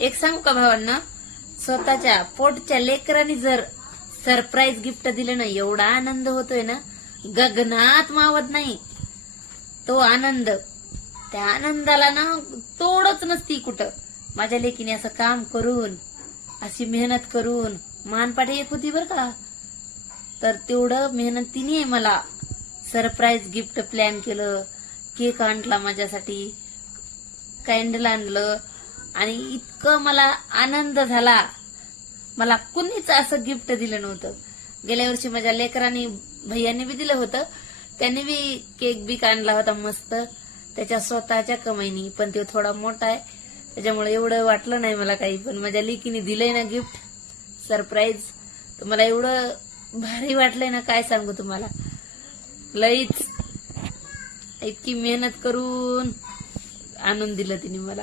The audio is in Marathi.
एक सांगू का भावांना, स्वतःच्या पोटच्या लेकरांनी जर सरप्राईज गिफ्ट दिलं ना, एवढा आनंद होतोय ना, गगनात मावत नाही तो आनंद. त्या आनंदाला ना तोडच नसती कुठं. माझ्या लेकीने असं काम करून, अशी मेहनत करून मानपाठी एक होती बर का, तर तेवढं मेहनतीने मला सरप्राईज गिफ्ट प्लॅन केलं. केक आणला माझ्यासाठी, कॅन्डल आणलं, आणि इतकं मला आनंद झाला. मला कुणीच असं गिफ्ट दिलं नव्हतं. गेल्या वर्षी माझ्या लेकरांनी, भैयाने बी दिलं होतं. त्याने बी केक बी आणला होता मस्त, त्याच्या स्वतःच्या कमाईनी. पण तो थोडा मोठा आहे, त्याच्यामुळे एवढं वाटलं नाही मला काही. पण माझ्या लेकीने दिलंय ना गिफ्ट सरप्राईज, तर मला एवढं भारी वाटलंय ना, काय सांगू तुम्हाला. लईच इतकी मेहनत करून आणून दिलं तिने मला.